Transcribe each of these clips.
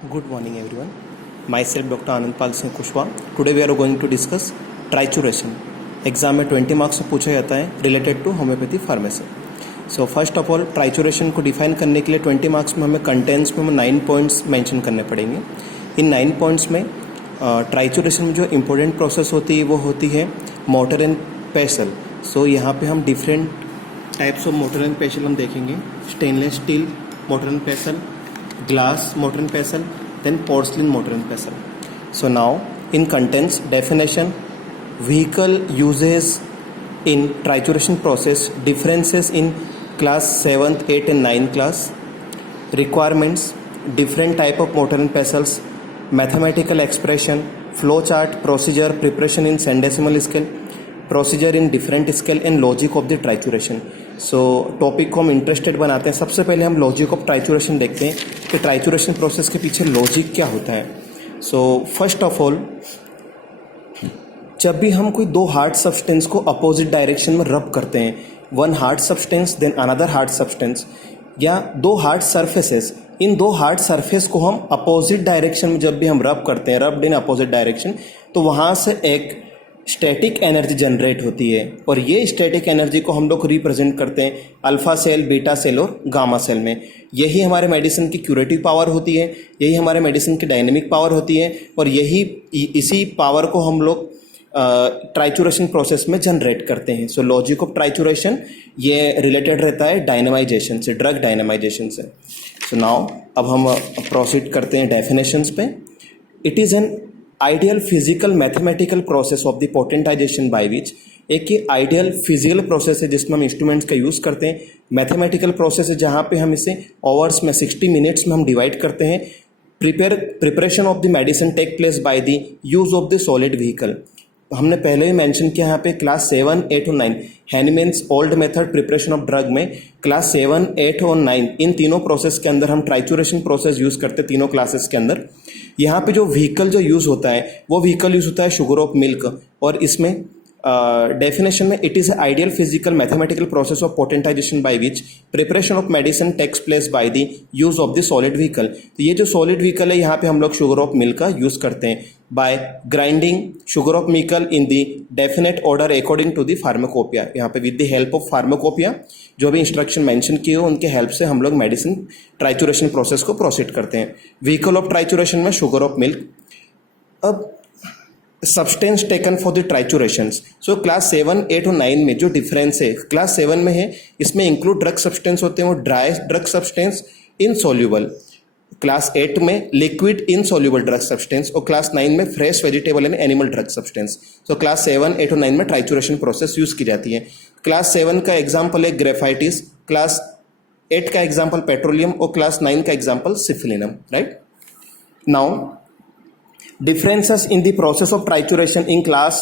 Good morning everyone. Myself Dr. Anandpal Singh Kushwaha. Today we are going to discuss trituration. Exam में 20 marks से पूछा जाता है related to homeopathy pharmacy. So first of all trituration को define करने के लिए 20 मार्क्स में हमें कंटेंट्स में 9 पॉइंट्स मेंशन करने पड़ेंगे. इन 9 पॉइंट्स में ट्राइचुरेशन में जो इम्पोर्टेंट प्रोसेस होती है वो होती है मोटर एंड पेसल. सो यहाँ पे हम different types of mortar and pestle हम देखेंगे. Stainless steel motor and पेसल, glass mortar and pestle, then porcelain mortar and pestle. So now in contents definition, vehicle uses in trituration process, differences in class 7th, 8th and 9th class, requirements, different type of mortar and pestles, mathematical expression, flow chart, procedure, preparation in centesimal scale, procedure in different scale and logic of the trituration. So topic को हम interested बनाते हैं. सबसे पहले हम logic of trituration देखते हैं कि ट्राइचुरेशन प्रोसेस के पीछे लॉजिक क्या होता है. सो फर्स्ट ऑफ ऑल, जब भी हम कोई दो हार्ड सब्सटेंस को अपोजिट डायरेक्शन में रब करते हैं, one hard substance then another hard substance, या दो हार्ड सर्फेसेस, इन दो हार्ड सरफेस को हम अपोजिट डायरेक्शन में जब भी हम रब करते हैं, रब्ड इन अपोजिट डायरेक्शन, तो वहाँ से एक स्टैटिक एनर्जी जनरेट होती है. और ये स्टैटिक एनर्जी को हम लोग रिप्रेजेंट करते हैं अल्फा सेल, बीटा सेल और गामा सेल में. यही हमारे मेडिसिन की क्यूरेटिव पावर होती है, यही हमारे मेडिसिन की डायनेमिक पावर होती है, और यही इसी पावर को हम लोग ट्राइचुरेशन प्रोसेस में जनरेट करते हैं. सो लॉजिक ऑफ ट्राइचुरेशन ये रिलेटेड रहता है डायनेमाइजेशन से, ड्रग डायनेमाइजेशन से. सो नाउ अब हम प्रोसीड करते हैं डेफिनेशंस पे. It is an ideal physical mathematical process of the potentization by which, एक ये आइडियल फिजिकल प्रोसेस है जिसमें हम इंस्ट्रूमेंट्स का यूज़ करते हैं. मैथमेटिकल प्रोसेस है जहाँ पे हम इसे आवर्स में 60 मिनट्स में हम डिवाइड करते हैं. Preparation of the medicine take place by the use of the solid vehicle. हमने पहले ही मेंशन किया यहाँ पे क्लास 7, 8 और 9 Hahnemann's old method preparation of drug में क्लास 7, 8 और 9 इन तीनों प्रोसेस के अंदर हम ट्राइचुरेशन प्रोसेस यूज़ करते हैं तीनों क्लासेस के अंदर. यहाँ पे जो व्हीकल जो यूज़ होता है वो व्हीकल यूज़ होता है शुगर ऑफ मिल्क. और इसमें डेफिनेशन में it is ideal physical mathematical process of potentization by which preparation of medicine takes place by the use of the solid vehicle. तो ये जो सॉलिड व्हीकल है यहाँ पे हम लोग शुगर ऑफ मिल्क का यूज़ करते हैं by grinding sugar of milk in the definite order according to the pharmacopoeia. यहाँ पे with the help of pharmacopoeia, जो भी इंस्ट्रक्शन मेंशन किए हो उनके हेल्प से हम लोग मेडिसिन ट्राइचुरेशन प्रोसेस को प्रोसीड करते हैं. व्हीकल ऑफ ट्राइचुरेशन में शुगर ऑफ मिल्क. अब substance taken for the triturations. So class 7, 8 और 9 में जो डिफरेंस है क्लास 7 में है, इसमें इंक्लूड ड्रग सब्सटेंस होते हैं वो dry drug substance, insoluble. Class 8 में लिक्विड इनसॉल्युबल ड्रग सब्सटेंस, और क्लास 9 में fresh vegetable and animal drug substance. So class 7, 8 और 9 में ट्राइचुरेशन प्रोसेस यूज की जाती है. क्लास 7 का एग्जाम्पल है ग्रेफाइटिस, क्लास 8 का एग्जाम्पल पेट्रोलियम और क्लास 9 का example सिफिलिनम. Right now differences in the process of trituration in class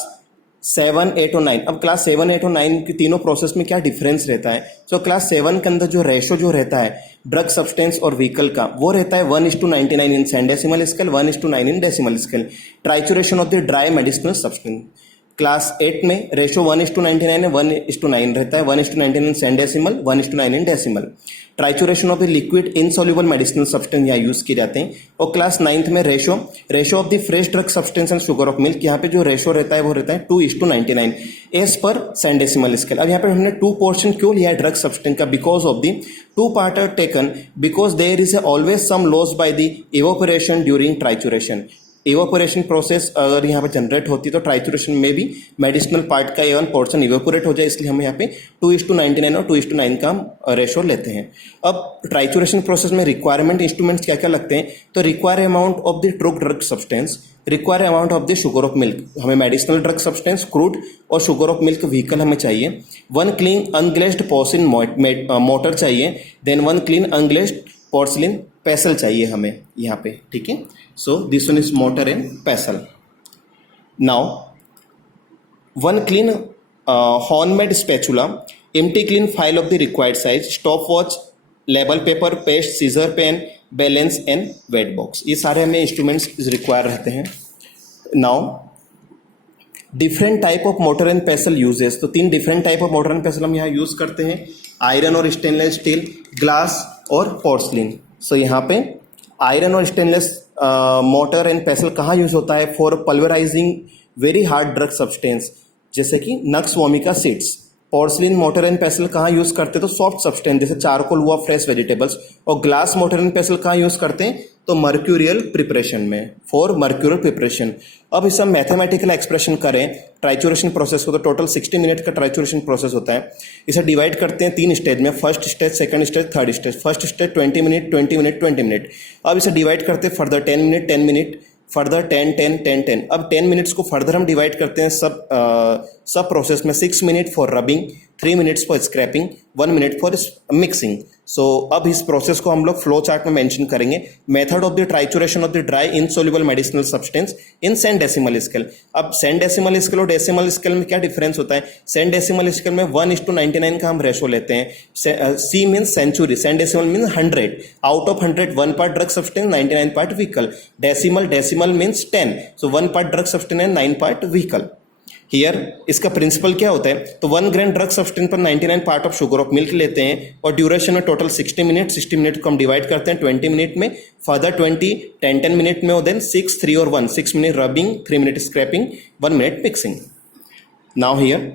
7, 8 और 9. अब क्लास 7, 8 और 9 की तीनों प्रोसेस में क्या डिफरेंस रहता है. सो क्लास 7 के अंदर जो रेशो जो रहता है ड्रग सब्सटेंस और व्हीकल का, वो रहता है 1:99 in centesimal scale, 1:9 in decimal scale. Trituration of the dry medicinal substance. Class 8 में रेशो 1:99 है, 1:9 रहता है, 1:99 in centesimal, 1:9 in decimal. Trituration of the liquid insoluble medicinal substance यहाँ यूज किए जाते हैं. और क्लास 9th में ratio of the fresh drug substance and sugar of milk, यहाँ पे जो रेशो रहता है वो रहता है 2:99 एज पर सेंडेसिमल स्केल. अब यहाँ पे हमने 2 पोर्शन क्यों लिया है ड्रग सब्सटेंस का, because of the 2 part are taken because there is always some loss by the evaporation during trituration. Evaporation process अगर यहाँ पे जनरेट होती है तो ट्राइचुरेशन में भी मेडिसिनल पार्ट का एवन पोर्शन इवेपोरेट हो जाए, इसलिए हम यहाँ पे 2:99 और 2:9 का रेशो लेते हैं. अब ट्राइचुरेशन प्रोसेस में रिक्वायरमेंट इंस्ट्रूमेंट्स क्या क्या लगते हैं, तो require amount of the true drug substance, require amount of the sugar of milk, हमें मेडिसिनल ड्रग सब्सटेंस क्रूड और शुगर ऑफ मिल्क व्हीकल हमें चाहिए. 1 क्लीन अनग्लेज्ड पोर्सिन मोटर चाहिए, देन 1 क्लीन अनग्लेज्ड पोर्सिलिन पेसल चाहिए हमें यहाँ पे. ठीक है, so this one is motor and पेसल. Now 1 clean horn-made spatula, empty clean file of the required size, stopwatch, label paper, paste, scissor pen, balance and weight box. ये सारे हमें इंस्ट्रूमेंट्स रिक्वायर रहते हैं. Now different type of mortar and pestle uses. तो 3 different type of mortar and pestle हम यहाँ use करते हैं, आयरन और स्टेनलेस स्टील, ग्लास और पोर्सलिन. सो यहाँ पे आयरन और स्टेनलेस मोटर एंड पेसल कहाँ यूज होता है? For pulverising very hard drug substance, जैसे कि nux vomica seeds. Porcelain mortar and pestle कहाँ यूज करते हैं? तो सॉफ्ट सब्सटेंस जैसे चारकोल हुआ, फ्रेश वेजिटेबल्स। और ग्लास मोटर एंड पेसल कहाँ यूज करते हैं? तो मर्क्यूरियल प्रिपरेशन में, फॉर मर्क्यूरियल प्रिपरेशन। अब इसे हम मैथमेटिकल एक्सप्रेशन करें ट्राइचुरेशन प्रोसेस को, तो टोटल 60 मिनट का ट्राइचुरेशन प्रोसेस होता है। इसे डिवाइड करते हैं 3 स्टेज में, first stage, second stage, third stage. First stage 20 minute, 20 minute, 20 minute. अब इसे डिवाइड करते हैं फर्दर 10 मिनट, 10 मिनट, फर्दर 10, 10, 10, 10। अब 10 मिनट्स को फर्दर हम डिवाइड करते हैं सब प्रोसेस में, 6 minute for rubbing, 3 minutes for scraping, 1 minute for mixing. So अब इस प्रोसेस को हम लोग फ्लो चार्ट में मेंशन करेंगे। Method of the trituration of the dry insoluble medicinal substance in centesimal scale. अब सेंडेसिमल स्केल और डेसिमल स्केल में क्या डिफरेंस होता है? सेंडेसिमल स्केल में 1:99 का हम रेशो लेते हैं। C means century, सेंडेसिमल means 100, out of 100 1 part drug substance, 99 part vehicle. Decimal means 10, so 1 part drug substance and 9 part vehicle. Here इसका प्रिंसिपल क्या होता है? तो 1 ग्राम ड्रग सब्सटेंस पर 99 part of sugar of milk लेते हैं और ड्यूरेशन में टोटल 60 मिनट, 60 मिनट को हम डिवाइड करते हैं 20 मिनट में, फर्दर 20, 10, 10 मिनट में, और देन 6, 3 और 1, 6 minute rubbing, 3 minute scraping, 1 minute mixing. Now here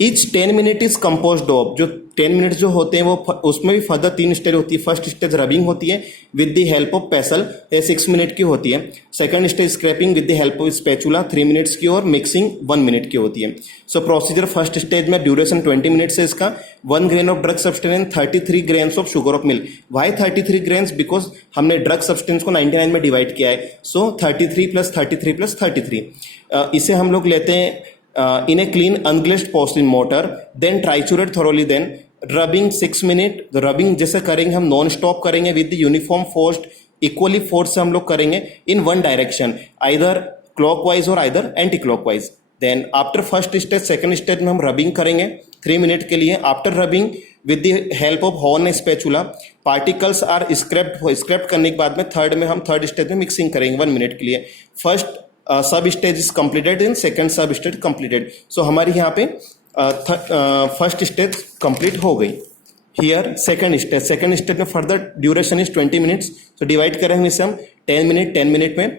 each 10 minute is composed of, जो 10 मिनट जो होते हैं वो उसमें भी फर्दर 3 स्टेज होती है। फर्स्ट स्टेज रबिंग होती है with the help of pestle, ये 6 मिनट की होती है। Second stage scraping with the help of spatula, 3 minutes की, और मिक्सिंग 1 मिनट की होती है। सो प्रोसीजर फर्स्ट स्टेज में ड्यूरेशन 20 मिनट्स है इसका। 1 grain of drug substance and 33 grains of sugar of milk. Why 33 grains? Because हमने ड्रग सब्सटेंस को 99 में डिवाइड किया है। सो 33 + 33 + 33। इसे हम लोग लेते हैं in a clean unglazed porcelain mortar, then triturate thoroughly, then rubbing 6 minute. Rubbing जैसे करेंगे हम नॉन स्टॉप करेंगे with the uniform force, equally force से हम लोग करेंगे in one direction, either clockwise और either anti clockwise. Then after first stage, second stage में हम रबिंग करेंगे 3 मिनट के लिए। After rubbing with the help of horn spatula, particles are scraped करने के बाद में थर्ड में हम थर्ड स्टेज में मिक्सिंग करेंगे 1 मिनट के लिए। First sub stage is completed in second sub stage completed. So हमारी यहाँ पे फर्स्ट स्टेज कंप्लीट हो गई। हियर सेकंड स्टेज में further duration is 20 minutes. So divide करेंगे इसे हम 10 मिनट, 10 मिनट में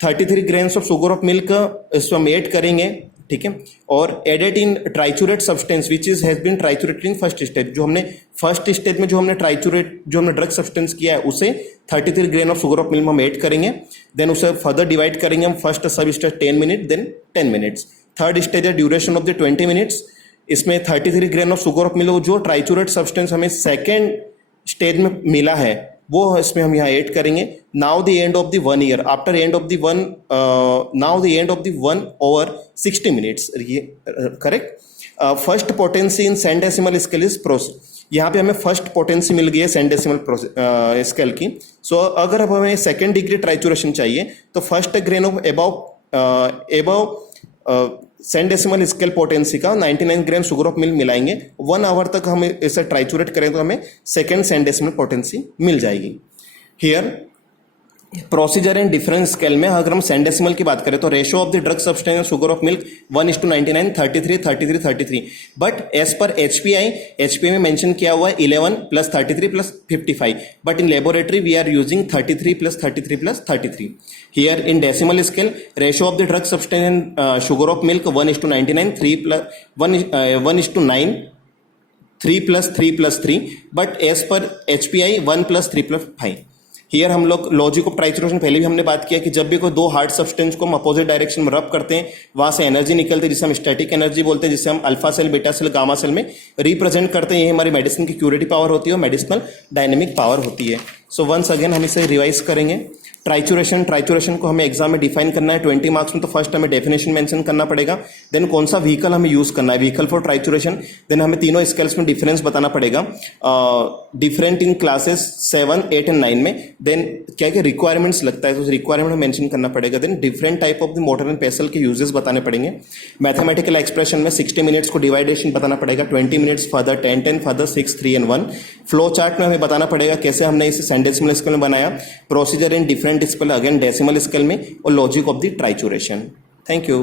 33 grams of sugar of milk इसको हम ऐड करेंगे, ठीक है। और added in triturate substance which is has been triturated in first stage. जो हमने फर्स्ट स्टेज में जो हमने ड्रग सब्सटेंस किया है उसे 33 gram of sugar of milk हम ऐड करेंगे। देन उसे फर्दर डिवाइड करेंगे हम first sub stage 10 minute, then 10 minutes. Third stage है ड्यूरेशन ऑफ द 20 मिनट्स। इसमें 33 gram of sugar of milk, जो ट्राइचुरेट सब्सटेंस हमें सेकेंड स्टेज में मिला है वो इसमें हम यहाँ ऐड करेंगे। Now the end of the 1 year, after end of the 1, now the end of the 1 over 60 minutes, ये correct. First potency in centesimal scale is यहाँ पे हमें फर्स्ट पोटेंसी मिल गई है सेंडेसिमल स्केल की। सो अगर अब हमें सेकेंड डिग्री ट्राइचुरेशन चाहिए तो first grain of above centesimal scale potency का 99 ग्राम शुगर ऑफ मिल्क मिलाएंगे। 1 आवर तक हम इसे ट्राइचुरेट करें तो हमें सेकेंड सेंडेसिमल पोटेंसी मिल जाएगी। Here procedure in different scale में अगर हम सेंडेसिमल की बात करें तो ratio of the drug substance sugar of milk 1:99, 33, 33, 33। But as per HPI में मेंशन किया हुआ है 11 + 33 + 55। But in laboratory we are using 33 + 33 + 33। Here in decimal scale ratio of the drug substance and sugar of milk 1:99, 1:9, 3 + 3 + 3। But as per HPI 1 + 3 + 5। Here हम लोग logic of trituration पहले भी हमने बात किया कि जब भी कोई दो हार्ड सब्सटेंस को हम अपोजिट डायरेक्शन में रब करते हैं वहां से एनर्जी निकलती है जिसे हम स्टैटिक एनर्जी बोलते हैं, जिसे हम alpha cell, beta cell, gamma cell में रिप्रेजेंट करते हैं। ये हमारी मेडिसिन की क्यूरेटिव पावर होती है और मेडिसिनल डायनेमिक पावर होती है। सो वंस अगेन हम इसे रिवाइज करेंगे। ट्राइचुरेशन को हमें एग्जाम में डिफाइन करना है 20 मार्क्स में, तो फर्स्ट हमें डेफिनेशन मेंशन करना पड़ेगा। देन कौन सा व्हीकल हमें यूज करना है, व्हीकल फॉर ट्राइचुरेशन। देन हमें तीनों स्केल्स में डिफरेंस बताना पड़ेगा, डिफरेंट इन क्लासेस 7, 8 एंड 9 में। देन क्या क्या रिक्वायरमेंट्स लगता है तो रिक्वायरमेंट मेंशन करना पड़ेगा। Then different type of the mortar and pestle के यूजेस बताने पड़ेंगे। मैथमेटिकल एक्सप्रेशन में 60 मिनट्स को डिवाइडेशन बताना पड़ेगा, 20 minutes, further 10, 10, further 6, 3 and 1। Flow chart में हमें बताना पड़ेगा कैसे हमने इसे सेंडेसिमल स्केल में बनाया, procedure in different scale, again decimal scale में, और logic of the trituration. Thank you.